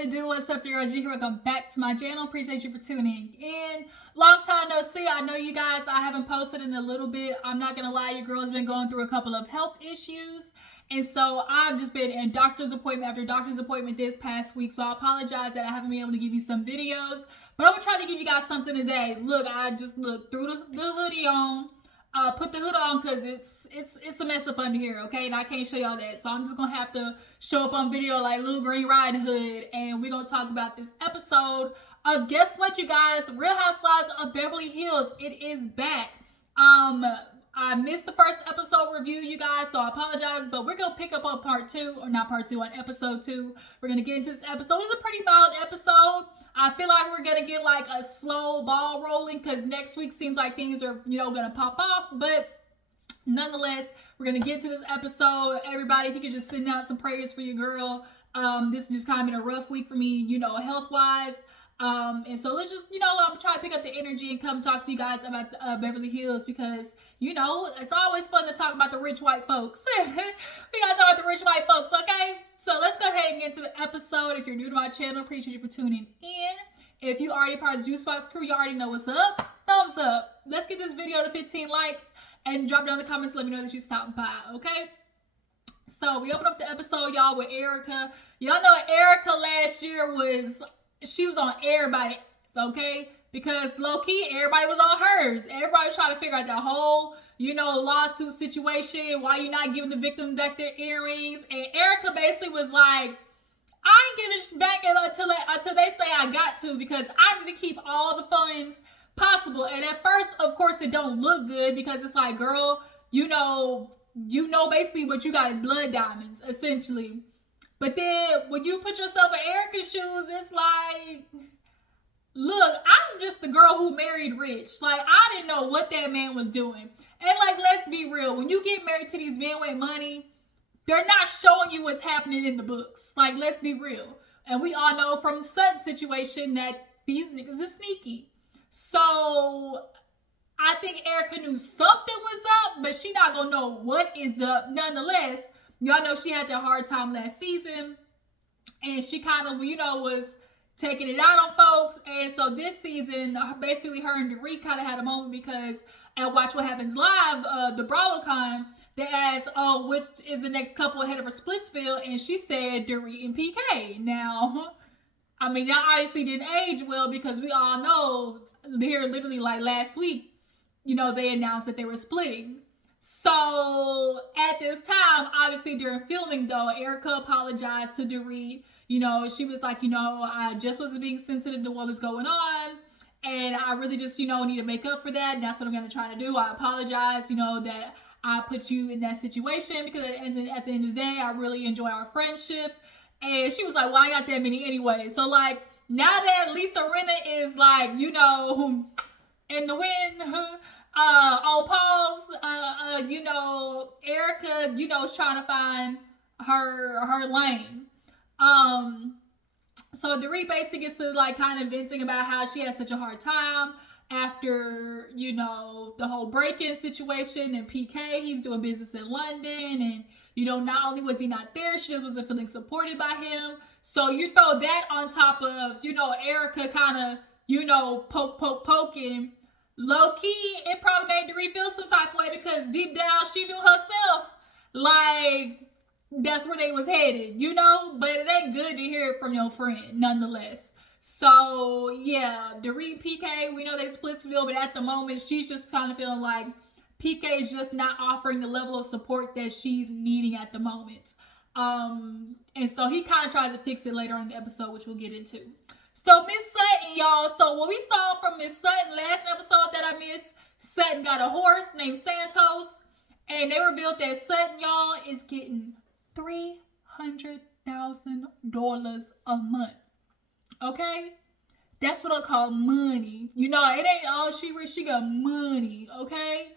What it do? What's up, your OG here? Welcome back to my channel. Appreciate you for tuning in. Long time no see. I know you guys, I haven't posted in a little bit. I'm not gonna lie, your girl's been going through a couple of health issues. And so I've just been in doctor's appointment after doctor's appointment this past week. So I apologize that I haven't been able to give you some videos. But I'm gonna try to give you guys something today. Look, I just threw the hoodie on. Put the hood on because it's a mess up under here, okay? And I can't show y'all that. So I'm just gonna have to show up on video like Little Green Riding Hood, and we're gonna talk about this episode of, guess what, you guys? Real Housewives of Beverly Hills. It is back. I missed the first episode review, you guys, so I apologize, but we're gonna pick up on part 2, or not part 2, on episode 2. We're gonna get into this episode. It's a pretty mild episode. I feel like we're gonna get like a slow ball rolling because next week seems like things are, gonna pop off. But nonetheless, we're gonna get to this episode. Everybody, if you could just send out some prayers for your girl. This has just kind of been a rough week for me, health wise. And so let's just, I'm trying to pick up the energy and come talk to you guys about Beverly Hills because, it's always fun to talk about the rich white folks. We gotta talk about the rich white folks, okay? So let's go ahead and get to the episode. If you're new to my channel, appreciate you for tuning in. If you already part of the Juice Box crew, you already know what's up. Thumbs up. Let's get this video to 15 likes and drop down in the comments. Let me know that you stopped by, okay? So we open up the episode, y'all, with Erika. Y'all know Erika last year she was on everybody, okay? Because low-key, everybody was on hers. Everybody was trying to figure out that whole, lawsuit situation. Why you not giving the victim back their earrings? And Erika basically was like, I ain't giving back until they say I got to, because I need to keep all the funds possible. And at first, of course, it don't look good because it's like, girl, basically what you got is blood diamonds, essentially. But then when you put yourself in Erika's shoes, it's like, look, I'm just the girl who married rich. Like, I didn't know what that man was doing. And like, let's be real. When you get married to these men with money, they're not showing you what's happening in the books. Like, let's be real. And we all know from the Sutton situation that these niggas are sneaky. So I think Erika knew something was up, but she not gonna know what is up. Nonetheless, y'all know she had that hard time last season, and she kind of, was taking it out on folks. And so this season, basically her and Dorit kind of had a moment because at Watch What Happens Live, the BravoCon, they asked, which is the next couple ahead of her Splitsville, and she said Dorit and PK. Now, that obviously didn't age well because we all know here literally like last week, they announced that they were splitting. So at this time, obviously during filming though, Erika apologized to Dorit. She was like, I just wasn't being sensitive to what was going on. And I really just, need to make up for that. And that's what I'm going to try to do. I apologize, that I put you in that situation because at the end of the day, I really enjoy our friendship. And she was like, well, I got that many anyway. So like, now that Lisa Rinna is like, in the wind, on pause, Erika, is trying to find her lane. So Dorit basically gets to like kind of venting about how she had such a hard time after, the whole break-in situation, and PK, he's doing business in London, and, not only was he not there, she just wasn't feeling supported by him. So you throw that on top of, Erika kind of, poking. Low-key, it probably made Dorit feel some type of way because deep down she knew herself like that's where they was headed, but it ain't good to hear it from your friend nonetheless. So yeah, Dorit, PK, we know they Splitsville, but at the moment she's just kind of feeling like PK is just not offering the level of support that she's needing at the moment. And so he kind of tries to fix it later on in the episode, which we'll get into. So Miss Sutton, y'all, so what we saw from Miss Sutton last episode that I missed, Sutton got a horse named Santos, and they revealed that Sutton, y'all, is getting $300,000 a month. Okay? That's what I call money. It ain't she rich, she got money, okay?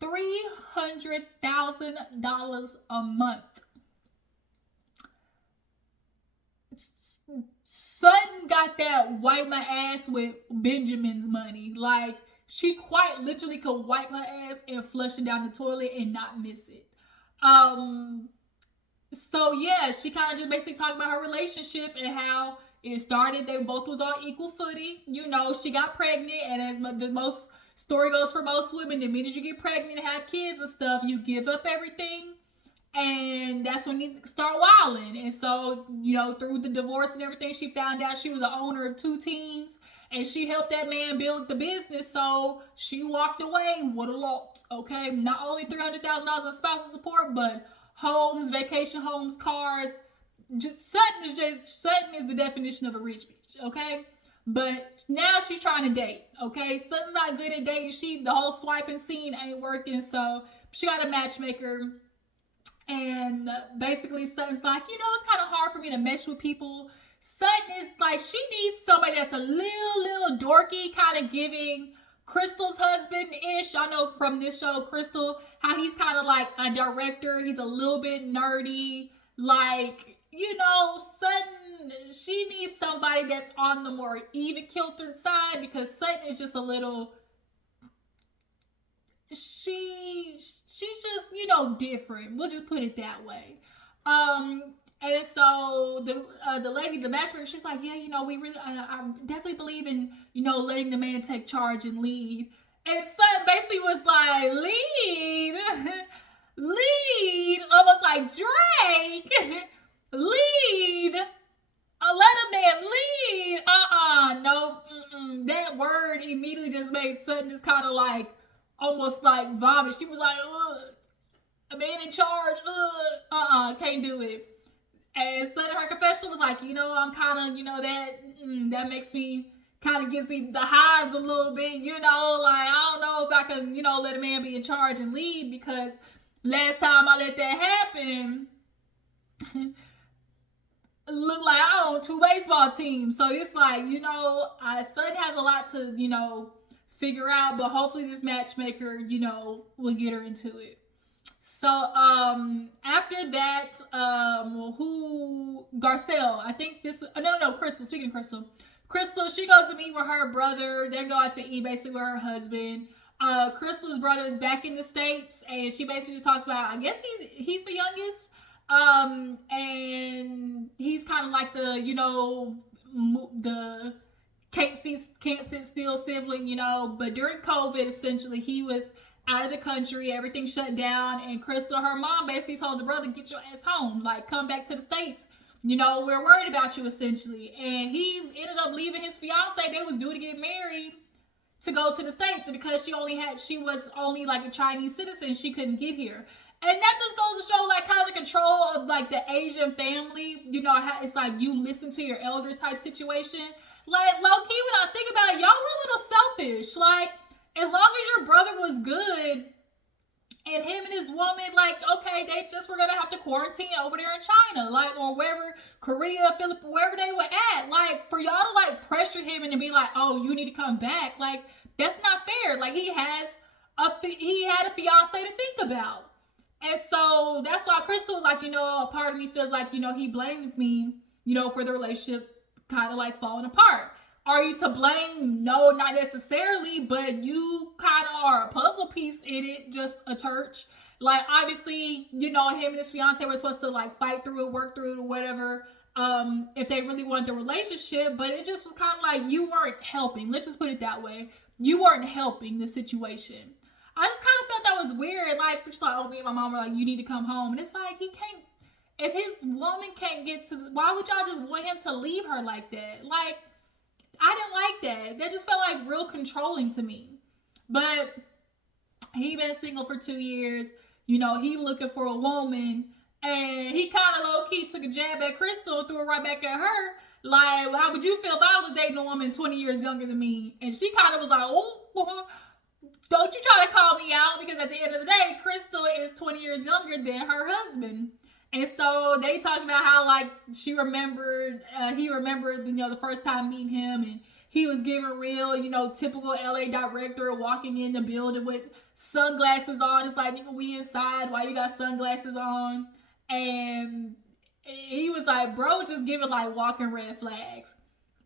$300,000 a month. Sutton got that wipe my ass with Benjamin's money. Like, she quite literally could wipe her ass and flush it down the toilet and not miss it. So yeah, she kind of just basically talked about her relationship and how it started. They both was on equal footing. You know, she got pregnant, and as the most story goes for most women, the minute you get pregnant and have kids and stuff, you give up everything, and that's when you start wilding. And so, you know, through the divorce and everything, she found out she was the owner of two teams, and she helped that man build the business. So she walked away with a lot. Okay, not only $300,000 in spousal support, but homes, vacation homes, cars. Sutton is the definition of a rich bitch. Okay. But now she's trying to date, okay? Sutton's not good at dating. The whole swiping scene ain't working, so she got a matchmaker. And basically, Sutton's like, you know, it's kind of hard for me to mesh with people. Sutton is like, she needs somebody that's a little dorky, kind of giving Crystal's husband-ish. I know from this show, Crystal, how he's kind of like a director. He's a little bit nerdy. Like, you know, Sutton, she needs somebody that's on the more even-kiltered side, because Sutton is just a little... she's just, you know, different. We'll just put it that way. And so the lady, the matchmaker, she was like, yeah, you know, we really, I definitely believe in, you know, letting the man take charge and lead. And Sutton basically was like, lead, lead, almost like Drake, lead. Let a man lead. No. That word immediately just made Sutton just kind of like, almost like vomit. She was like, ugh, a man in charge, can't do it. And Sutton, her confession was like, you know, I'm kind of, you know, that makes me, kind of gives me the hives a little bit, you know, like, I don't know if I can, you know, let a man be in charge and lead, because last time I let that happen, look like I own two baseball teams. So it's like, you know, Sutton has a lot to, you know, figure out, but hopefully this matchmaker, you know, will get her into it. So after that, who Garcelle, I think this no Crystal, speaking of Crystal, she goes to meet with her brother. They go out to eat basically with her husband. Crystal's brother is back in the States, and she basically just talks about, I guess he's the youngest. And he's kind of like the, you know, the can't sit still sibling, you know. But during COVID, essentially, he was out of the country, everything shut down, and Crystal, her mom, basically told the brother, get your ass home, like, come back to the States, you know, we're worried about you, essentially. And he ended up leaving his fiance. They was due to get married to go to the States, and because she was only like a Chinese citizen, she couldn't get here. And that just goes to show, like, kind of the control of, like, the Asian family. You know, it's like you listen to your elders type situation. Like, low-key, when I think about it, y'all were a little selfish. Like, as long as your brother was good and him and his woman, like, okay, they just were going to have to quarantine over there in China, like, or wherever, Korea, Philippines, wherever they were at. Like, for y'all to, like, pressure him and to be like, oh, you need to come back. Like, that's not fair. Like, he had a fiance to think about. And so that's why Crystal was like, you know, a part of me feels like, you know, he blames me, you know, for the relationship kind of like falling apart. Are you to blame? No, not necessarily, but you kind of are a puzzle piece in it, just a church. Like, obviously, you know, him and his fiance were supposed to like fight through it, work through it, or whatever, if they really wanted the relationship, but it just was kind of like you weren't helping. Let's just put it that way. You weren't helping the situation. I just kind of felt that was weird. Like, she's like, oh, me and my mom were like, you need to come home. And it's like, he can't, if his woman can't get to, why would y'all just want him to leave her like that? Like, I didn't like that. That just felt like real controlling to me. But he been single for 2 years. You know, he looking for a woman. And he kind of low-key took a jab at Crystal and threw it right back at her. Like, how would you feel if I was dating a woman 20 years younger than me? And she kind of was like, oh, don't you try to call me out, because at the end of the day, Crystal is 20 years younger than her husband. And so they talked about how, like, he remembered, you know, the first time meeting him, and he was giving real, you know, typical LA director walking in the building with sunglasses on. It's like, nigga, we inside, why you got sunglasses on? And he was like, bro, just giving like walking red flags.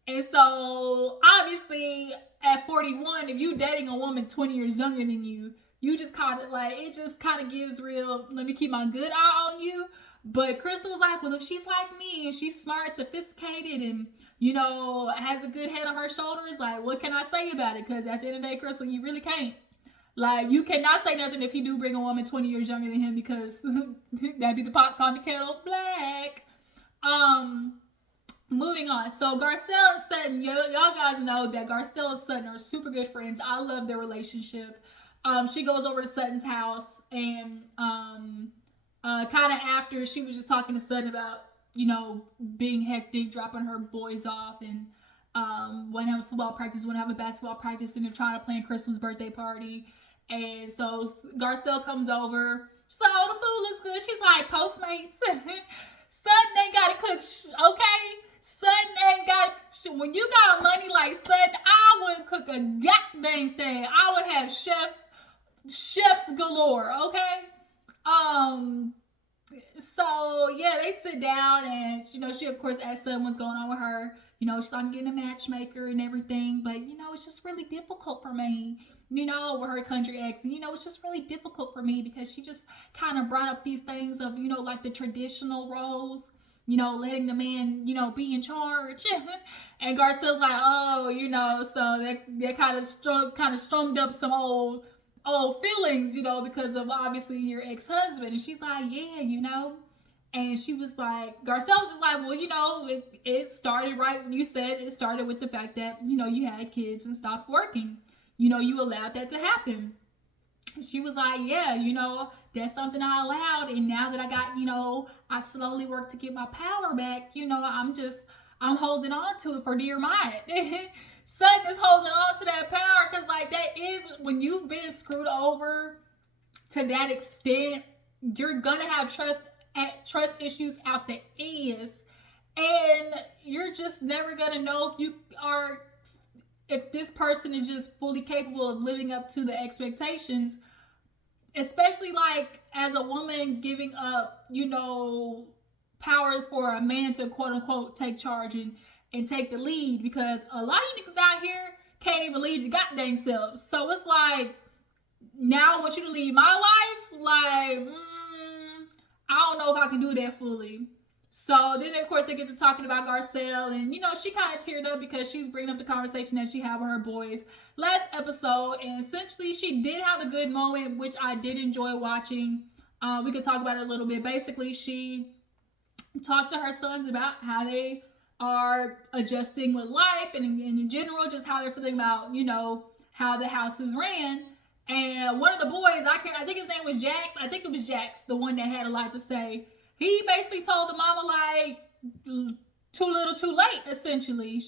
And so, obviously, at 41, if you dating a woman 20 years younger than you, you just kind of like, it just kind of gives real, let me keep my good eye on you. But Crystal was like, well, if she's like me and she's smart, sophisticated, and, has a good head on her shoulders, like, what can I say about it? Because at the end of the day, Crystal, you really can't. Like, you cannot say nothing if he do bring a woman 20 years younger than him, because that'd be the pot calling the kettle black. Moving on. So Garcelle and Sutton, y'all guys know that Garcelle and Sutton are super good friends. I love their relationship. She goes over to Sutton's house, and kind of after, she was just talking to Sutton about, being hectic, dropping her boys off, and want to have a football practice, want to have a basketball practice, and they're trying to plan Crystal's birthday party. And so Garcelle comes over. She's like, oh, the food looks good. She's like, Postmates. Sutton ain't got to cook, okay? Sutton ain't got to, when you got money like Sutton, I wouldn't cook a goddamn thing. I would have chefs galore, okay? So yeah, they sit down, and she of course asks Sutton what's going on with her. She's like, I'm getting a matchmaker and everything, but it's just really difficult for me. With her country accent, it's just really difficult for me because she just kind of brought up these things of, like the traditional roles, letting the man, be in charge. And Garcelle's like, oh, so that kind of strummed up some old feelings, because of obviously your ex-husband. And she's like, yeah, and she was like, Garcelle was just like, well, it started right. You said it started with the fact that, you had kids and stopped working. You allowed that to happen. She was like, yeah, that's something I allowed. And now that I got, I slowly work to get my power back, I'm holding on to it for dear mind. Sutton is holding on to that power because, like, that is, when you've been screwed over to that extent, you're going to have trust issues out the ass. And you're just never going to know if this person is just fully capable of living up to the expectations, especially like as a woman giving up, power for a man to quote unquote take charge and take the lead, because a lot of niggas out here can't even lead your goddamn selves. So it's like, now I want you to lead my life. Like, I don't know if I can do that fully. So then, of course, they get to talking about Garcelle, and, she kind of teared up because she's bringing up the conversation that she had with her boys last episode. And essentially, she did have a good moment, which I did enjoy watching. We could talk about it a little bit. Basically, she talked to her sons about how they are adjusting with life, and in general, just how they're feeling about, how the house is ran. And one of the boys, I think his name was Jax. I think it was Jax, the one that had a lot to say. He basically told the mama, like, too little, too late, essentially.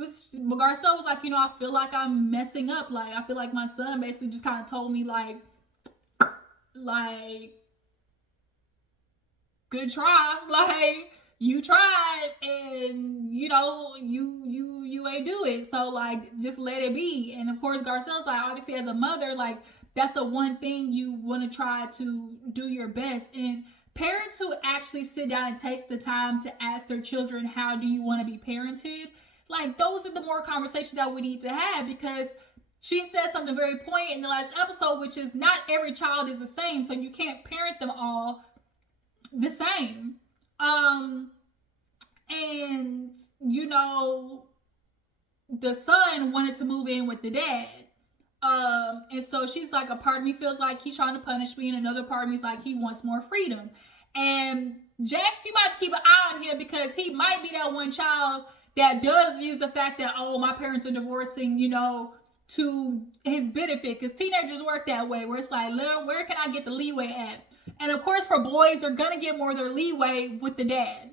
Garcelle was like, I feel like I'm messing up. Like, I feel like my son basically just kind of told me, like, good try. Like, you tried, and, you ain't do it. So, like, just let it be. And, of course, Garcelle's like, obviously, as a mother, like, that's the one thing you want to try to do your best. And parents who actually sit down and take the time to ask their children, how do you want to be parented? Like, those are the more conversations that we need to have, because she said something very poignant in the last episode, which is not every child is the same. So you can't parent them all the same. And, the son wanted to move in with the dad. And so she's like, a part of me feels like he's trying to punish me, and another part of me is like, he wants more freedom. And Jax, you might have to keep an eye on him, because he might be that one child that does use the fact that, my parents are divorcing, to his benefit, because teenagers work that way, where it's like, where can I get the leeway at? And of course, for boys, they're gonna get more of their leeway with the dad.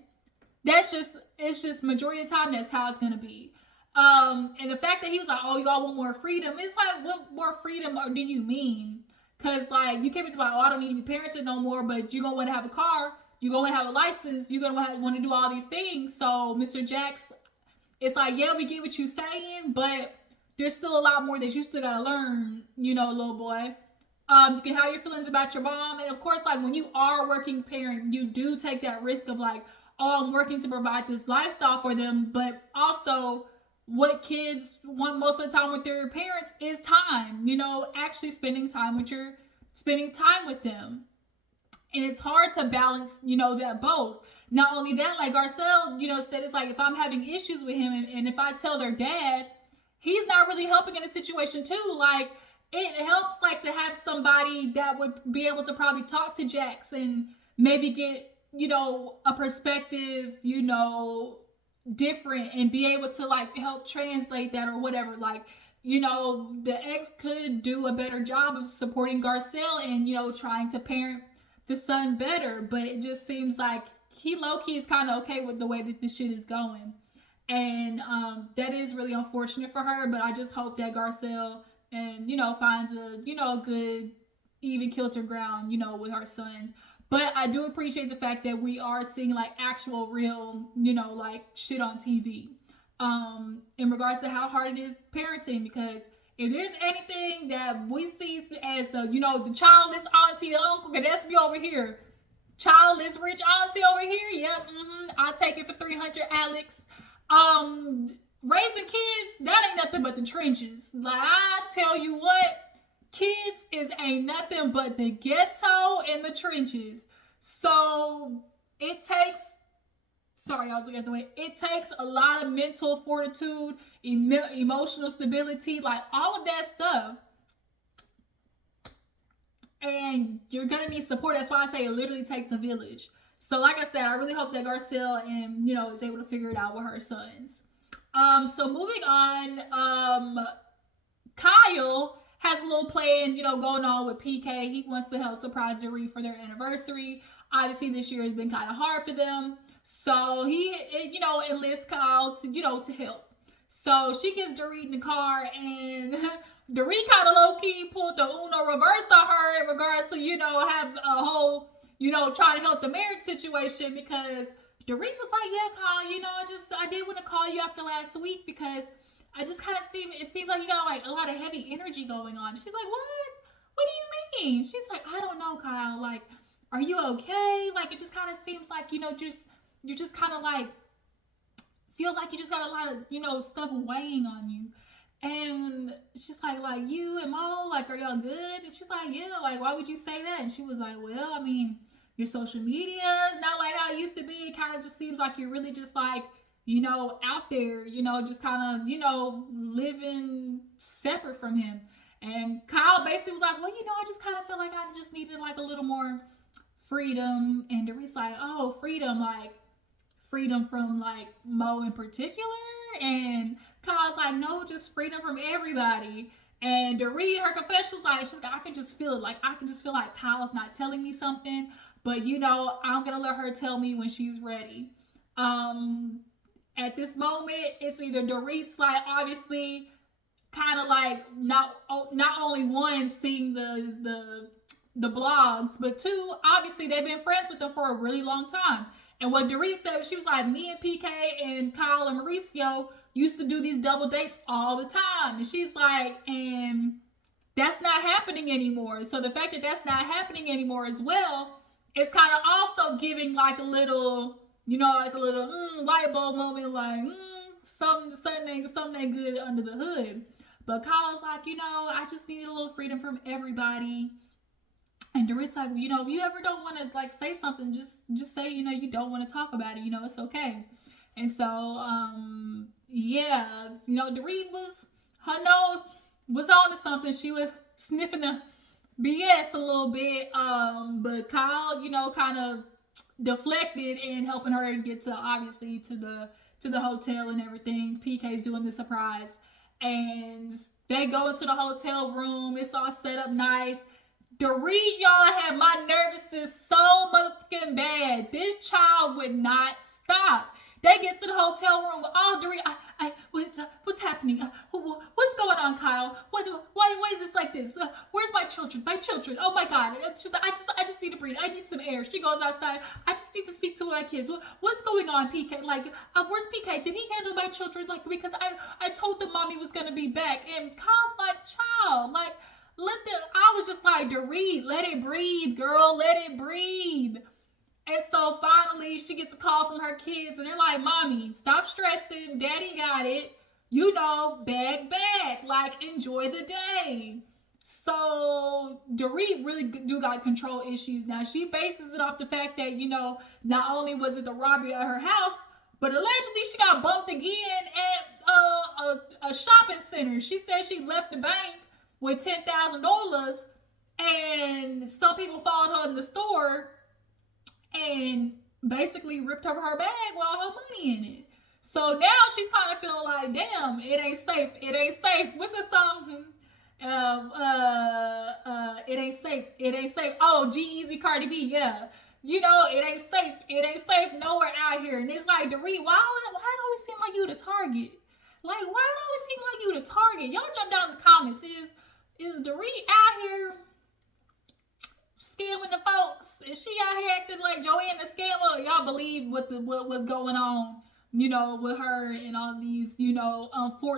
It's just majority of the time, that's how it's gonna be. And the fact that he was like, oh, y'all want more freedom, it's like, what more freedom do you mean? Because, like, you can't be like, oh, I don't need to be parented no more, but you're going to want to have a car, you're going to have a license, you're going to want to do all these things. So, Mr. Jax, it's like, yeah, we get what you're saying, but there's still a lot more that you still got to learn, little boy. You can have your feelings about your mom. And, of course, like, when you are a working parent, you do take that risk of, like, oh, I'm working to provide this lifestyle for them, but also what kids want most of the time with their parents is time, actually spending time with them. And it's hard to balance, that both. Not only that, like Garcelle, said, it's like if I'm having issues with him and if I tell their dad, he's not really helping in a situation too. Like, it helps like to have somebody that would be able to probably talk to Jax and maybe get, a perspective, different, and be able to like help translate that or whatever. Like, the ex could do a better job of supporting Garcelle and, trying to parent the son better, but it just seems like he low-key is kind of okay with the way that this shit is going. And that is really unfortunate for her, but I just hope that Garcelle and, finds a good even kilter ground, with her sons. But I do appreciate the fact that we are seeing like actual real, like shit on TV. In regards to how hard it is parenting, because if there's anything that we see as the childless auntie or uncle, okay, that's me over here. Childless rich auntie over here. Yep, I'll take it for 300, Alex. Raising kids, that ain't nothing but the trenches. Like, I tell you what, kids ain't nothing but the ghetto and the trenches. So it takes, sorry, I was looking at the way. It takes a lot of mental fortitude, emotional stability, like all of that stuff. And you're gonna need support. That's why I say it literally takes a village. So like I said, I really hope that Garcelle and is able to figure it out with her sons. So moving on, Kyle has a little plan, going on with PK. He wants to help surprise Dorit for their anniversary. Obviously, this year has been kind of hard for them. So he, enlists Kyle to, to help. So she gets Dorit in the car, and Dorit kind of low-key pulled the Uno reverse on her in regards to, have a whole, trying to help the marriage situation, because Dorit was like, yeah, Kyle, I did want to call you after last week because I just kind of seemed like you got like a lot of heavy energy going on. She's like, what? What do you mean? She's like, I don't know, Kyle. Like, are you okay? Like, it just kind of seems like, you just kind of like feel like you just got a lot of, stuff weighing on you. And she's like you and Mo, like, are y'all good? And she's like, yeah, like, why would you say that? And she was like, well, I mean, your social media is not like how it used to be. It kind of just seems like you're really just like, out there, just kind of, living separate from him. And Kyle basically was like, well, I just kind of feel like I just needed like a little more freedom. And Dorit's like, oh, freedom, like freedom from like Mo in particular. And Kyle's like, no, just freedom from everybody. And Dorit, her confession was like, she's like, I can just feel it. Like, I can just feel like Kyle's not telling me something, but I'm gonna let her tell me when she's ready. At this moment, it's either Dorit's like obviously kind of like not only one seeing the blogs, but two, obviously they've been friends with them for a really long time. And what Dorit said, she was like, me and PK and Kyle and Mauricio used to do these double dates all the time. And she's like, and that's not happening anymore. So the fact that that's not happening anymore as well, it's kind of also giving like a little, light bulb moment, like, something ain't good under the hood. But Kyle's like, I just need a little freedom from everybody. And Dorit's like, if you ever don't want to like say something, just say, you don't want to talk about it, it's okay. And so, yeah, Dorit her nose was on to something. She was sniffing the BS a little bit. But Kyle, kind of deflected in helping her get to obviously to the hotel and everything. PK's doing the surprise, and they go into the hotel room. It's all set up nice. Dorit, y'all, had my nervous system so motherfucking bad. This child would not stop. They get to the hotel room. Oh, Dorit, what's happening? What's going on, Kyle? Why is this like this? Where's my children? My children. Oh my God. I just need to breathe. I need some air. She goes outside. I just need to speak to my kids. What's going on, PK? Like, where's PK? Did he handle my children? Like, because I told them mommy was gonna be back. And Kyle's like, child, like, I was just like, Dorit, let it breathe, girl. Let it breathe. And so finally, she gets a call from her kids, and they're like, Mommy, stop stressing. Daddy got it. Bag. Like, enjoy the day. So Dorit really do got control issues. Now she bases it off the fact that, not only was it the robbery at her house, but allegedly she got bumped again at a shopping center. She said she left the bank with $10,000, and some people followed her in the store and basically ripped over her bag with all her money in it. So now she's kind of feeling like, damn, it ain't safe. It ain't safe. What's that song? It ain't safe. It ain't safe. Oh, G-Eazy Cardi B, yeah. It ain't safe. It ain't safe nowhere out here. And it's like, Dorit, why it always seem like you the target? Like, why it always seem like you the target? Y'all jump down in the comments. Is Dorit out here scamming the folks? Is she out here acting like Joanne the scammer? Y'all believe what was going on, with her and all these,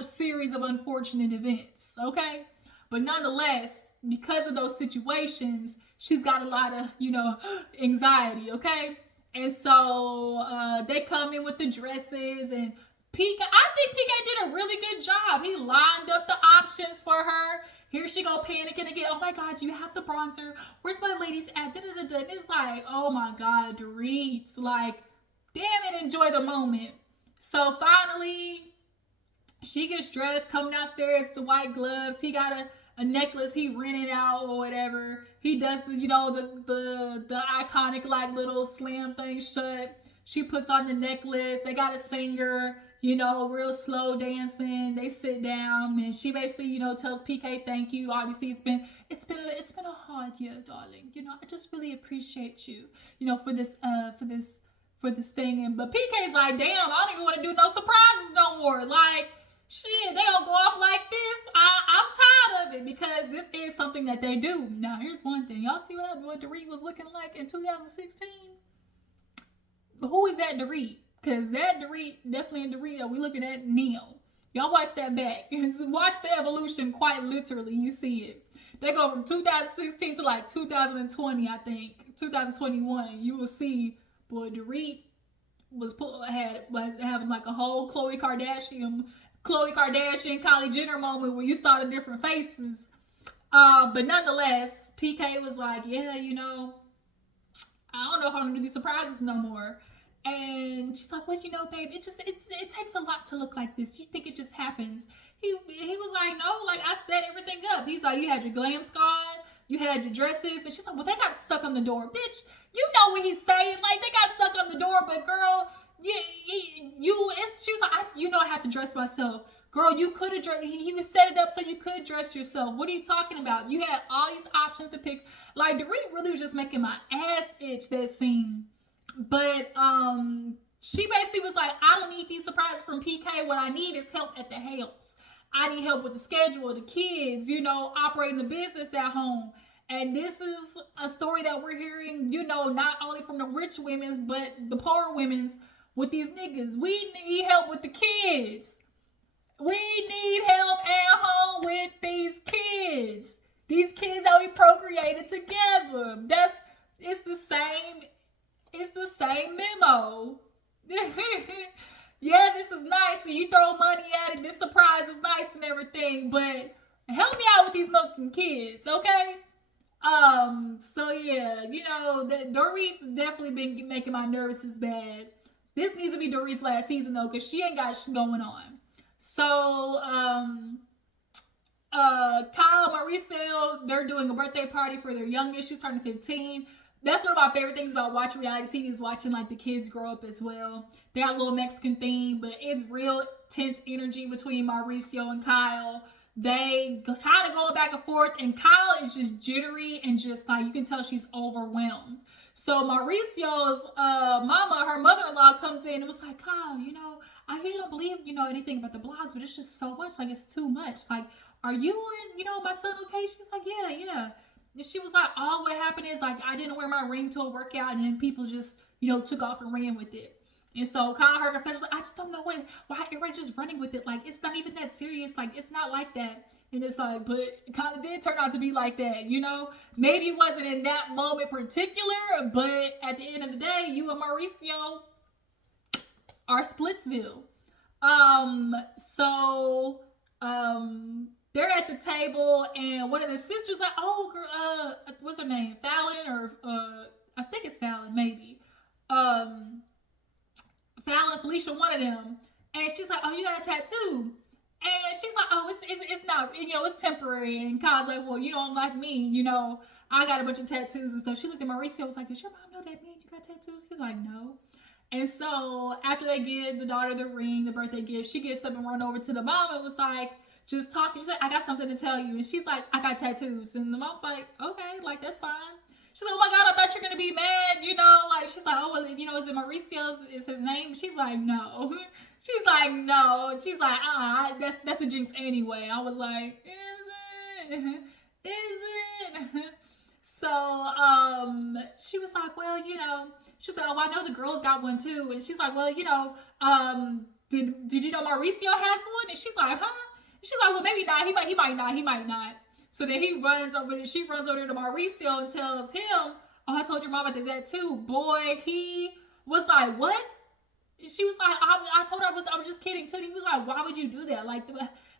series of unfortunate events, okay? But nonetheless, because of those situations, she's got a lot of, anxiety, okay? And so they come in with the dresses, and I think PK did a really good job. He lined up the options for her. Here she go panicking again. Oh my God, you have the bronzer. Where's my ladies at? Da-da-da-da. And it's like, oh my God, Dorit. Like, damn it, enjoy the moment. So finally, she gets dressed, come downstairs, the white gloves. He got a necklace he rented out or whatever. He does the iconic like little slam thing shut. She puts on the necklace. They got a singer, real slow dancing. They sit down, and she basically, tells PK thank you. Obviously, it's been a hard year, darling. I just really appreciate you, for this thing. But PK's like, damn, I don't even want to do no surprises no more. Like, shit, they don't go off like this. I'm tired of it, because this is something that they do. Now, here's one thing. Y'all see what Dorit was looking like in 2016? Who is that Dorit? Because that Dorit, definitely a Dorit that we looking at now. Y'all watch that back. Watch the evolution quite literally. You see it. They go from 2016 to like 2020, I think. 2021. You will see, boy, Dorit was having like a whole Khloe Kardashian, Kylie Jenner moment where you saw the different faces. But nonetheless, PK was like, yeah, I don't know if I'm gonna do these surprises no more. And she's like, well, babe, it takes a lot to look like this. You think it just happens? He was like, no, like I set everything up. He's like, you had your glam squad, you had your dresses, and she's like, well, they got stuck on the door, bitch. You know what he's saying? Like, they got stuck on the door, but girl, she was like, I have to dress myself. Girl, you could have dressed. He was set it up so you could dress yourself. What are you talking about? You had all these options to pick. Like, Dorit really was just making my ass itch that scene. But she basically was like, I don't need these surprises from PK. What I need is help at the house. I need help with the schedule, the kids, operating the business at home. And this is a story that we're hearing, not only from the rich women's, but the poor women's with these niggas. We need help with the kids. We need help at home with these kids. These kids that we procreated together. It's the same memo. Yeah, this is nice. So you throw money at it. This surprise is nice and everything, but help me out with these motherfucking kids, okay? So yeah, Dorit's definitely been making my nervousness bad. This needs to be Dorit's last season though, because she ain't got shit going on. So, Kyle, Mauricio, they're doing a birthday party for their youngest. She's turning 15. That's one of my favorite things about watching reality TV is watching like the kids grow up as well. They got a little Mexican theme, but it's real tense energy between Mauricio and Kyle. They kind of going back and forth, and Kyle is just jittery and just like, you can tell she's overwhelmed. So Mauricio's mama, her mother-in-law, comes in and was like, Kyle, I usually don't believe, anything about the blogs, but it's just so much. Like, it's too much. Like, are you and, my son okay? She's like, yeah. And she was like, oh, what happened is, like, I didn't wear my ring to a workout, and then people just, took off and ran with it. And so Kyle heard her finish, like, I just don't know why everybody's just running with it. Like, it's not even that serious. Like, it's not like that. And it's like, but it kind of did turn out to be like that, Maybe it wasn't in that moment particular, but at the end of the day, you and Mauricio are Splitsville. they're at the table, and one of the sisters like, oh, what's her name? Fallon, or I think it's Fallon, maybe. Fallon, Felicia, one of them. And she's like, oh, you got a tattoo. And she's like, oh, it's not, it's temporary. And Kyle's like, well, unlike me, I got a bunch of tattoos and stuff. She looked at Mauricio and was like, does your mom know that means you got tattoos? He's like, no. And so after they give the daughter the ring, the birthday gift, she gets up and run over to the mom and was like, just talking. She's like, I got something to tell you. And she's like, I got tattoos. And the mom's like, okay, like, that's fine. She's like, oh my God, I thought you were going to be mad, like, she's like, oh, well, is it Mauricio's, is his name? She's like, no. She's like, no. She's like, that's a jinx anyway. And I was like, is it? So, she was like, well, she's like, oh, I know the girls got one too. And she's like, well, did you know Mauricio has one? And she's like, huh? And she's like, well, maybe not. He might not. So then she runs over to Mauricio and tells him, oh, I told your mom about that too. Boy, he was like, what? She was like, I told her I was just kidding too. He was like, why would you do that? Like,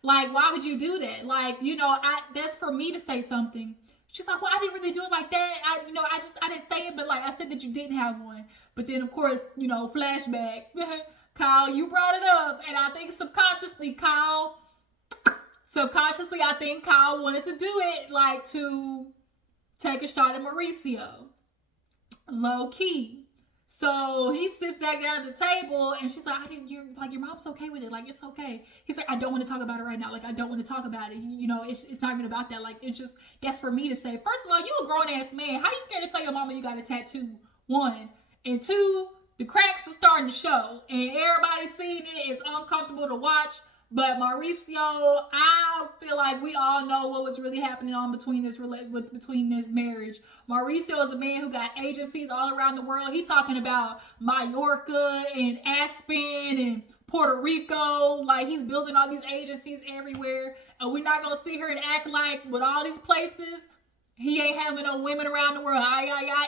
why would you do that? Like, that's for me to say something. She's like, well, I didn't really do it like that. I didn't say it, but like, I said that you didn't have one. But then of course, flashback, Kyle, you brought it up. And I think subconsciously, Kyle wanted to do it, like, to take a shot at Mauricio. Low key. So he sits back down at the table and she's like, your mom's okay with it. Like, it's okay. He's like, I don't want to talk about it right now. Like, I don't want to talk about it. It's not even about that. Like, it's just, that's for me to say. First of all, you a grown ass man. How you scared to tell your mama you got a tattoo? One. And two, the cracks are starting to show. And everybody's seeing it. It's uncomfortable to watch. But Mauricio, I feel like we all know what was really happening between this marriage. Mauricio is a man who got agencies all around the world. He talking about Mallorca and Aspen and Puerto Rico. Like, he's building all these agencies everywhere. And we're not going to sit here and act like with all these places, he ain't having no women around the world.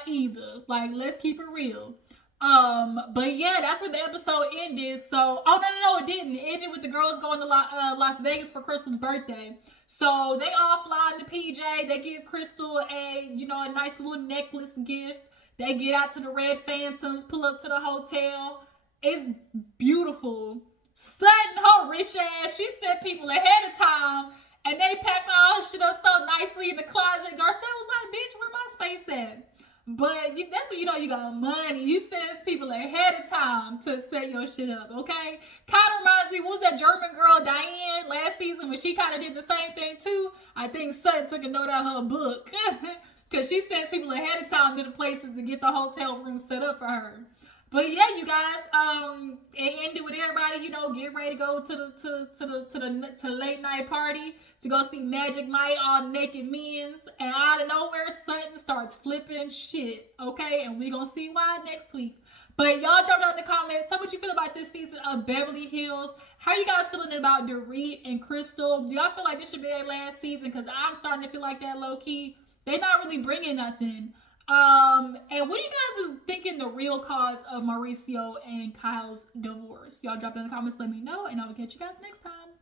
Either. Like, let's keep it real. But yeah, that's where the episode ended. So, no, it didn't. It ended with the girls going to Las Vegas for Crystal's birthday. So they all fly in the PJ. They give Crystal a nice little necklace gift. They get out to the Red Phantoms, pull up to the hotel. It's beautiful. Sutton, her rich ass, she sent people ahead of time, and they packed all her shit up so nicely in the closet. Garcelle was like, bitch, where my space at? But that's when you got money. You send people ahead of time to set your shit up, okay? Kind of reminds me, what was that German girl, Diane, last season when she kind of did the same thing too? I think Sutton took a note out of her book because she sends people ahead of time to the places to get the hotel room set up for her. But yeah, you guys, it ended with everybody, get ready to go to the late night party to go see Magic Mike, all naked men's, and out of nowhere, Sutton starts flipping shit, okay? And we gonna see why next week. But y'all drop down in the comments, tell me what you feel about this season of Beverly Hills. How are you guys feeling about Dorit and Crystal? Do y'all feel like this should be their last season? Because I'm starting to feel like that low key. They're not really bringing nothing. And what do you guys is thinking the real cause of Mauricio and Kyle's divorce? Y'all drop it in the comments, let me know, and I will catch you guys next time.